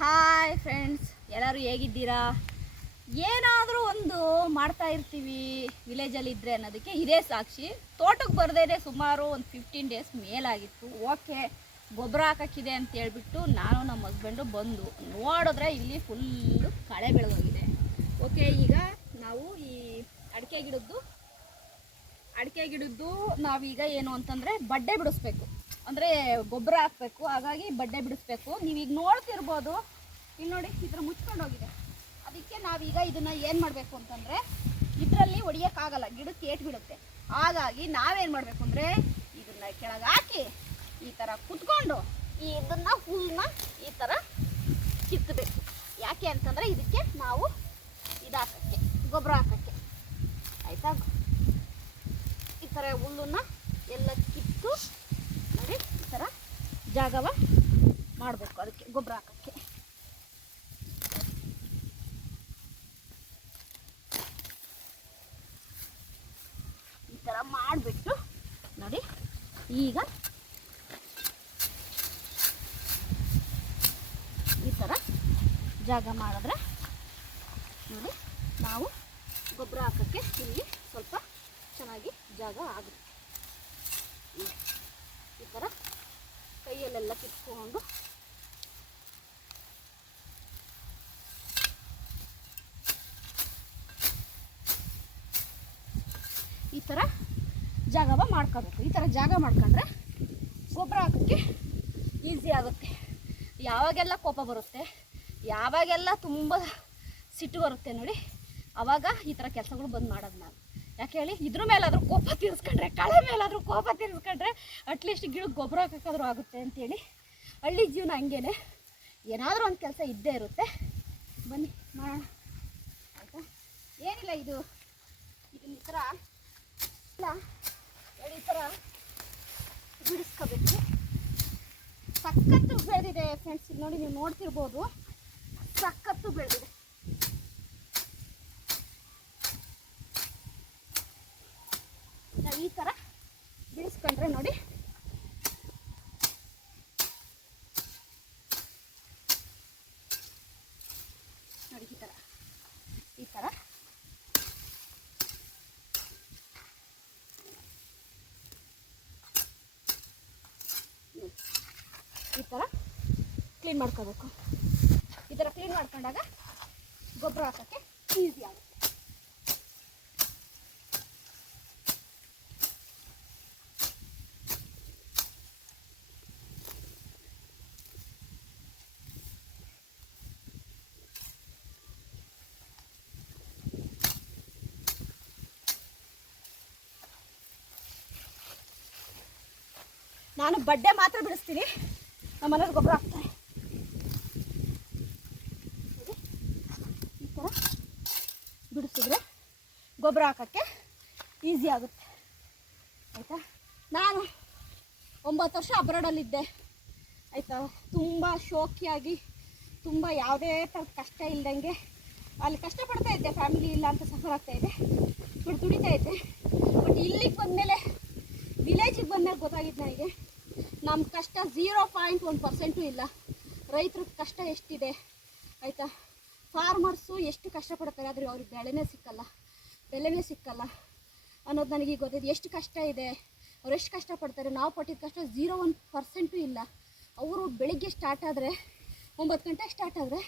Hi friends ಎಲ್ಲರೂ ಹೇಗಿದ್ದೀರಾ? ಏನಾದರೂ ಒಂದು ಮಾಡ್ತಾ ಇರ್ತೀವಿ ವಿಲೇಜಲ್ಲಿ ಇದ್ದರೆ ಅನ್ನೋದಕ್ಕೆ ಇದೇ ಸಾಕ್ಷಿ. ತೋಟಕ್ಕೆ ಬರದೇ ಸುಮಾರು ಒಂದು ಫಿಫ್ಟೀನ್ ಡೇಸ್ ಮೇಲಾಗಿತ್ತು. ಓಕೆ ಗೊಬ್ಬರ ಹಾಕಕ್ಕಿದೆ ಅಂತ ಹೇಳ್ಬಿಟ್ಟು ನಾನು ನಮ್ಮ ಹಸ್ಬೆಂಡು ಬಂದು ನೋಡಿದ್ರೆ ಇಲ್ಲಿ ಫುಲ್ಲು ಕಳೆ ಬೆಳೆದೋಗಿದೆ. ಓಕೆ ಈಗ ನಾವು ಈ ಅಡಿಕೆ ಗಿಡದ್ದು ಅಡಿಕೆ ಗಿಡದ್ದು ನಾವೀಗ ಏನು ಅಂತಂದರೆ ಬಡ್ಡೆ ಬಿಡಿಸ್ಬೇಕು. ಅಂದರೆ ಗೊಬ್ಬರ ಹಾಕಬೇಕು, ಹಾಗಾಗಿ ಬಡ್ಡೆ ಬಿಡಿಸ್ಬೇಕು. ನೀವೀಗ ನೋಡ್ತಿರ್ಬೋದು. ಇಲ್ಲಿ ನೋಡಿ ಇದ್ರ ಮುಚ್ಕೊಂಡು ಮುಚ್ಕೊಂಡೋಗಿದೆ. ಅದಕ್ಕೆ ನಾವೀಗ ಇದನ್ನು ಏನು ಮಾಡಬೇಕು ಅಂತಂದರೆ, ಇದರಲ್ಲಿ ಹೊಡಿಯೋಕ್ಕಾಗಲ್ಲ ಗಿಡಕ್ಕೆ ಏಟ್ ಬಿಡುತ್ತೆ. ಹಾಗಾಗಿ ನಾವೇನು ಮಾಡಬೇಕು ಅಂದರೆ, ಇದನ್ನು ಕೆಳಗೆ ಹಾಕಿ, ಈ ಥರ ಕುತ್ಕೊಂಡು ಈ ಇದನ್ನು ಹುಲ್ಲನ್ನ ಈ ಥರ ಕಿತ್ತಬೇಕು. ಯಾಕೆ ಅಂತಂದರೆ, ಇದಕ್ಕೆ ನಾವು ಇದು ಹಾಕೋಕ್ಕೆ ಗೊಬ್ಬರ ಹಾಕೋಕ್ಕೆ. ಆಯಿತಾ? ಈ ಥರ ಹುಲ್ಲನ್ನ ಎಲ್ಲ ಕಿತ್ತು ಈ ಥರ ಜಾಗವ ಮಾಡಬೇಕು ಅದಕ್ಕೆ, ಗೊಬ್ಬರ ಹಾಕೋಕ್ಕೆ. ಈ ಥರ ಮಾಡಿಬಿಟ್ಟು ನೋಡಿ, ಈಗ ಈ ಥರ ಜಾಗ ಮಾಡಿದ್ರೆ ನೋಡಿ, ನಾವು ಗೊಬ್ಬರ ಹಾಕೋಕ್ಕೆ ಇಲ್ಲಿ ಸ್ವಲ್ಪ ಚೆನ್ನಾಗಿ ಜಾಗ ಆಗುತ್ತೆ ಈ- ಈ ಥರ ಕೈಯಲ್ಲೆಲ್ಲ ಕಿತ್ಕೊಂಡು. ಈ ಥರ ಜಾಗವ ಮಾಡ್ಕೋಬೇಕು. ಈ ಥರ ಜಾಗ ಮಾಡ್ಕೊಂಡ್ರೆ ಗೊಬ್ಬರ ಹಾಕೋಕ್ಕೆ ಈಸಿ ಆಗುತ್ತೆ. ಯಾವಾಗೆಲ್ಲ ಕೋಪ ಬರುತ್ತೆ, ಯಾವಾಗೆಲ್ಲ ತುಂಬ ಸಿಟ್ಟು ಬರುತ್ತೆ ನೋಡಿ ಆವಾಗ ಈ ಥರ ಕೆಲಸಗಳು ಬಂದು ಮಾಡೋದು ನಾನು. ಯಾಕೆ ಹೇಳಿ? ಇದ್ರ ಮೇಲಾದರೂ ಕೋಪ ತೀರಿಸ್ಕೊಂಡ್ರೆ, ಕಳೆ ಮೇಲಾದರೂ ಕೋಪ ತೀರಿಸ್ಕೊಂಡ್ರೆ ಅಟ್ಲೀಸ್ಟ್ ಗಿಡಕ್ಕೆ ಗೊಬ್ಬರ ಹಾಕೋಕ್ಕಾದ್ರೂ ಆಗುತ್ತೆ ಅಂತೇಳಿ ಹಳ್ಳಿ ಜೀವನ ಹಂಗೇನೆ. ಏನಾದರೂ ಒಂದು ಕೆಲಸ ಇದ್ದೇ ಇರುತ್ತೆ. ಬನ್ನಿ, ಮಾಡೋಣ. ಆಯಿತಾ? ಏನಿಲ್ಲ ಇದು. ಇದನ್ನ ಈ ಥರ ಇಲ್ಲ ಹೇಳಿ ಈ ಥರ ಬಿಡಿಸ್ಕೋಬೇಕು. ಸಖತ್ತು ಬೆಳೆದಿದೆ ಫ್ರೆಂಡ್ಸ್ ಇಲ್ಲಿ ನೋಡಿ, ನೀವು ನೋಡ್ತಿರ್ಬೋದು. ಸಖತ್ತು ಬೆಳೆದಿದೆ ನಾವು ಈ ಥರ ಬಿಡಿಸ್ಕೊಂಡ್ರೆ ನೋಡಿ ನೋಡಿ ಈ ಥರ ಈ ಥರ ಹ್ಮ್. ಈ ಥರ ಕ್ಲೀನ್ ಮಾಡ್ಕೋಬೇಕು. ಈ ಥರ ಕ್ಲೀನ್ ಮಾಡ್ಕೊಂಡಾಗ ಗೊಬ್ಬರ ಹಾಕೋಕ್ಕೆ ಈಸಿ ಆಗುತ್ತೆ. ನಾನು ಬಡ್ಡೆ ಮಾತ್ರ ಬಿಡಿಸ್ತೀನಿ. ನಮ್ಮ ಗೊಬ್ಬರ ಹಾಕ್ತಾರೆ. ಈ ಥರ ಬಿಡಿಸಿದ್ರೆ ಗೊಬ್ಬರ ಹಾಕೋಕ್ಕೆ ಈಸಿ ಆಗುತ್ತೆ. ಆಯಿತಾ? ನಾನು ಒಂಬತ್ತು ವರ್ಷ ಅಬ್ರಾಡಲ್ಲಿದ್ದೆ ಆಯಿತಾ? ತುಂಬ ಶೋಕಿಯಾಗಿ, ತುಂಬ ಯಾವುದೇ ಥರ ಕಷ್ಟ ಇಲ್ದಂಗೆ ಅಲ್ಲಿ ಕಷ್ಟಪಡ್ತಾ ಇದ್ದೆ. ಫ್ಯಾಮಿಲಿ ಇಲ್ಲ ಅಂತ ಸಫರ್ ಆಗ್ತಾಯಿದ್ದೆ ಇದೆ ಬಟ್ ದುಡಿತಾ ಇದ್ದೆ ಬಟ್ ಇಲ್ಲಿಗೆ ಬಂದಮೇಲೆ ವಿಲೇಜಿಗೆ ಬಂದಾಗ ಗೊತ್ತಾಗಿದ್ದು ನನಗೆ ನಮ್ಮ ಕಷ್ಟ ಝೀರೋ ಪಾಯಿಂಟ್ ಒಂದು ಪರ್ಸೆಂಟು ಇಲ್ಲ. ರೈತರ ಕಷ್ಟ ಎಷ್ಟಿದೆ, ಆಯಿತಾ? ಫಾರ್ಮರ್ಸು ಎಷ್ಟು ಕಷ್ಟಪಡ್ತಾರೆ ಆದರೆ ಅವ್ರಿಗೆ ಬೆಳೆನೇ ಸಿಕ್ಕಲ್ಲ, ಬೆಲೆನೇ ಸಿಕ್ಕಲ್ಲ ಅನ್ನೋದು ನನಗೆ ಗೊತ್ತಿದೆ. ಎಷ್ಟು ಕಷ್ಟ ಇದೆ, ಅವ್ರು ಎಷ್ಟು ಕಷ್ಟಪಡ್ತಾರೆ, ನಾವು ಪಟ್ಟಿದ ಕಷ್ಟ ಝೀರೋ ಒನ್ ಪರ್ಸೆಂಟು ಇಲ್ಲ. ಅವರು ಬೆಳಿಗ್ಗೆ ಸ್ಟಾರ್ಟ್ ಆದರೆ ಒಂಬತ್ತು ಗಂಟೆಗೆ ಸ್ಟಾರ್ಟ್ ಆದರೆ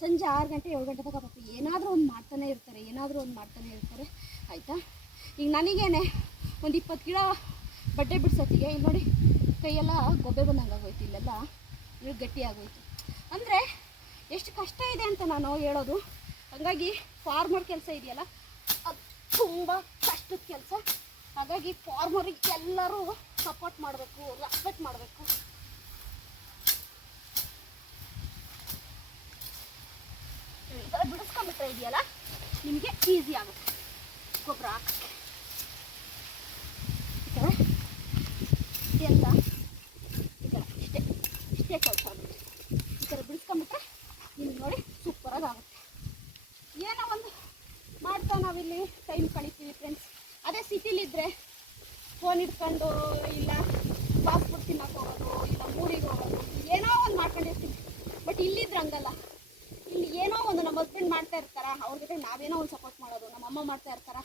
ಸಂಜೆ ಆರು ಗಂಟೆ, ಏಳು ಗಂಟೆ ತನಕ ಪಾಪ ಏನಾದರೂ ಒಂದು ಮಾಡ್ತಾನೆ ಇರ್ತಾರೆ, ಏನಾದರೂ ಒಂದು ಮಾಡ್ತಾನೆ ಇರ್ತಾರೆ, ಆಯಿತಾ? ಈಗ ನನಗೇನೆ ಒಂದು ಇಪ್ಪತ್ತು ಗಿಡ ಬಡ್ಡೆ ಬಿಡ್ಸತ್ತಿಗೆ ಇಲ್ಲಿ ನೋಡಿ, ಕೈಯೆಲ್ಲ ಗೊಬ್ಬೆ ಬಂದಂಗೆ ಆಗೋಯ್ತು, ಇಲ್ಲೆಲ್ಲ ಇಲ್ಲಿ ಗಟ್ಟಿ ಆಗೋಯ್ತು. ಅಂದರೆ, ಎಷ್ಟು ಕಷ್ಟ ಇದೆ ಅಂತ ನಾನು ಹೇಳೋದು. ಹಾಗಾಗಿ ಫಾರ್ಮರ್ ಕೆಲಸ ಇದೆಯಲ್ಲ, ಅದು ತುಂಬ ಕಷ್ಟದ ಕೆಲಸ. ಹಾಗಾಗಿ ಫಾರ್ಮರಿಗೆ ಎಲ್ಲರೂ ಸಪೋರ್ಟ್ ಮಾಡಬೇಕು ರೆಸ್ಪೆಕ್ಟ್ ಮಾಡಬೇಕು. ಈ ಥರ ಬಿಡಿಸ್ಕೊಂಡ್ಬಿಟ್ರೆ ಇದೆಯಲ್ಲ, ನಿಮಗೆ ಈಸಿ ಆಗುತ್ತೆ. ಗೊಬ್ಬರ ಹಾಕಕ್ಕೆ ಈ ಥರ ಎಲ್ಲ ಈ ಥರ ಇಷ್ಟೇ ಇಷ್ಟೇ ಕೆಲಸ ಈ ಥರ ಬಿಡಿಸ್ಕೊಂಬಿಟ್ರೆ ನಿಮ್ಗೆ ನೋಡಿ ಸೂಪರಾಗಿ ಆಗುತ್ತೆ. ಏನೋ ಒಂದು ಮಾಡ್ತಾ ನಾವಿಲ್ಲಿ ಟೈಮ್ ಕಳಿತೀವಿ ಫ್ರೆಂಡ್ಸ್ ಅದೇ ಸಿಟಿಲಿದ್ದರೆ ಫೋನ್ ಇಟ್ಕೊಂಡು ಇಲ್ಲ ಫಾಸ್ಟ್ ಫುಡ್ ತಿನ್ನಕ್ಕೆ ಹೋಗೋದು, ಇಲ್ಲ ಮೂರಿಗೆ ಹೋಗೋದು, ಏನೋ ಒಂದು ಮಾಡ್ಕೊಂಡಿರ್ತೀವಿ. ಬಟ್ ಇಲ್ಲಿದ್ರೆ ಹಂಗಲ್ಲ. ಇಲ್ಲಿ ಏನೋ ಒಂದು ನಮ್ಮ ಹಸ್ಬೆಂಡ್ ಮಾಡ್ತಾ ಇರ್ತಾರ, ಅವ್ರ ಜೊತೆ ನಾವೇನೋ ಒಂದು ಸಪೋರ್ಟ್ ಮಾಡೋದು, ನಮ್ಮ ಅಮ್ಮ ಮಾಡ್ತಾ ಇರ್ತಾರ,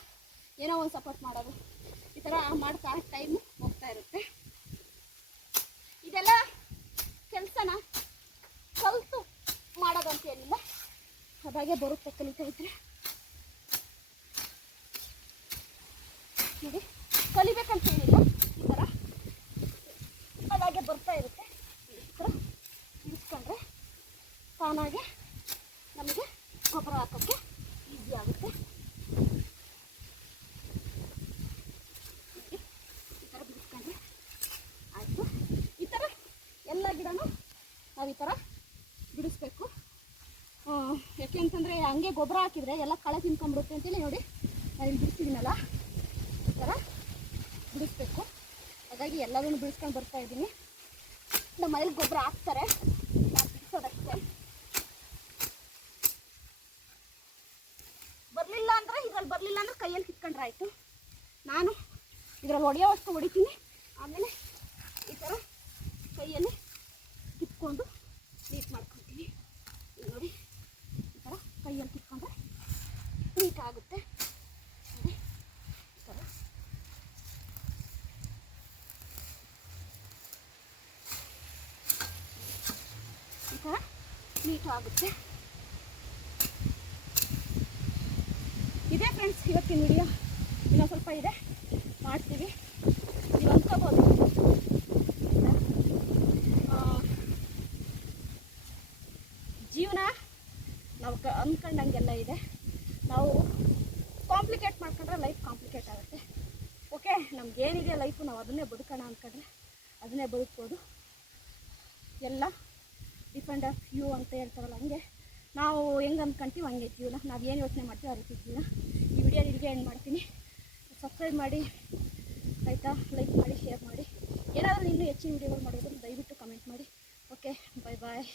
ಏನೋ ಒಂದು ಸಪೋರ್ಟ್ ಮಾಡೋದು. ಈ ಥರ ಮಾಡ್ತಾ ಟೈಮು ಹೋಗ್ತಾ ಇರುತ್ತೆ. ಇದೆಲ್ಲ ಕೆಲಸನ ಕಲಿತು ಮಾಡೋದಂತ ಏನಿಲ್ಲ. ಅದಾಗೆ ಬರುತ್ತೆ ಕಲಿತಾ ಇದ್ರೆ. ನೋಡಿ, ಕಲಿಬೇಕಂತ ಏನಿಲ್ಲ. ಈ ಥರ ಅದಾಗೆ ಬರ್ತಾ ಇರುತ್ತೆ. ಈ ಥರ ತಾನಾಗೆ ನಮಗೆ ಗೊಬ್ಬರ ಹಾಕೋಕ್ಕೆ ಈಸಿ ಆಗುತ್ತೆ ನೋಡಿ, ಈ ಥರ ಬಿಡಿಸ್ಕೊಂಡ್ರೆ ಆಯಿತು ಈ ಥರ ಎಲ್ಲ ಗಿಡನೂ ನಾವು ಈ ಥರ ಬಿಡಿಸ್ಬೇಕು ಆ, ಯಾಕೆ ಅಂತಂದರೆ ಹಂಗೆ ಗೊಬ್ಬರ ಹಾಕಿದರೆ ಎಲ್ಲ ಕಳೆ ತಿನ್ಕೊಂಡ್ಬಿಡುತ್ತೆ ಅಂತೇಳಿ ನೋಡಿ ನಾನು ಬಿಡಿಸಿದ್ದೀನಲ್ಲ, ಈ ಥರ ಬಿಡಿಸ್ಬೇಕು. ಹಾಗಾಗಿ ಎಲ್ಲದನ್ನು ಬಿಡಿಸ್ಕೊಂಡು ಬರ್ತಾ ಇದ್ದೀನಿ. ನಮ್ಮ ಮನೇಲಿ ಗೊಬ್ಬರ ಹಾಕ್ತಾರೆ. ನಾನು ಬರಲಿಲ್ಲ ಅಂದರೆ ಇದ್ರಲ್ಲಿ ಬರಲಿಲ್ಲ ಅಂದ್ರೆ ಕೈಯಲ್ಲಿ ಕಿತ್ಕೊಂಡ್ರೆ ಆಯಿತು ನಾನು ಇದ್ರಲ್ಲಿ ಹೊಡೆಯೋವಷ್ಟು ಹೊಡಿತೀನಿ. ಆಮೇಲೆ ಈ ಥರ ಕೈಯಲ್ಲಿ ಕಿತ್ಕೊಂಡು ನೀಟ್ ಥರ ಕೈಯಲ್ಲಿ ಕಿತ್ಕೊಂಡ್ರೆ ನೀಟ್ ಆಗುತ್ತೆ. ನೀಟ್ ಆಗುತ್ತೆ. ಇದೆ ಫ್ರೆಂಡ್ಸ್ ಇವತ್ತಿನ ವಿಡಿಯೋ ಇನ್ನೊಂದು ಸ್ವಲ್ಪ ಇದೆ. ಮಾಡ್ತೀವಿ. ನೀವು ಅಂದ್ಕೋಬೋದು ಆಯ್ತಾ? ಆ, ಜೀವನ ನಾವು ಕ ಅಂದ್ಕೊಂಡಂಗೆಲ್ಲ ಇದೆ. ನಾವು ಕಾಂಪ್ಲಿಕೇಟ್ ಮಾಡ್ಕೊಂಡ್ರೆ ಲೈಫ್ ಕಾಂಪ್ಲಿಕೇಟ್ ಆಗುತ್ತೆ. ಓಕೆ ನಮಗೇನಿದೆ ಲೈಫು ನಾವು ಅದನ್ನೇ ಬದುಕೋಣ ಅಂದ್ಕೊಂಡ್ರೆ ಅದನ್ನೇ ಬದುಕ್ಬೋದು. ಎಲ್ಲ ಡಿಪೆಂಡ್ ಆಫ್ ಯು ಅಂತ ಹೇಳ್ತಾರಲ್ಲ ಹಂಗೆ. ನಾವು ಹೆಂಗೆ ಅಂದ್ಕೊಂತೀವಿ ಹಂಗೆ ಜೀವನ. ನಾವು ಏನು ಯೋಚನೆ ಮಾಡ್ತೀವಿ ಆ ಜೀವನ. ಈ ವಿಡಿಯೋ ಇಲ್ಲಿಗೆ ಎಂಡ್ ಮಾಡ್ತೀನಿ. ಸಬ್ಸ್ಕ್ರೈಬ್ ಮಾಡಿ. ಆಯಿತಾ? ಲೈಕ್ ಮಾಡಿ ಶೇರ್ ಮಾಡಿ. ಏನಾದರೂ ಇನ್ನೂ ಹೆಚ್ಚಿನ ವಿಡಿಯೋಗಳು ಮಾಡೋದನ್ನು ದಯವಿಟ್ಟು ಕಮೆಂಟ್ ಮಾಡಿ. ಓಕೆ ಬಾಯ್ ಬಾಯ್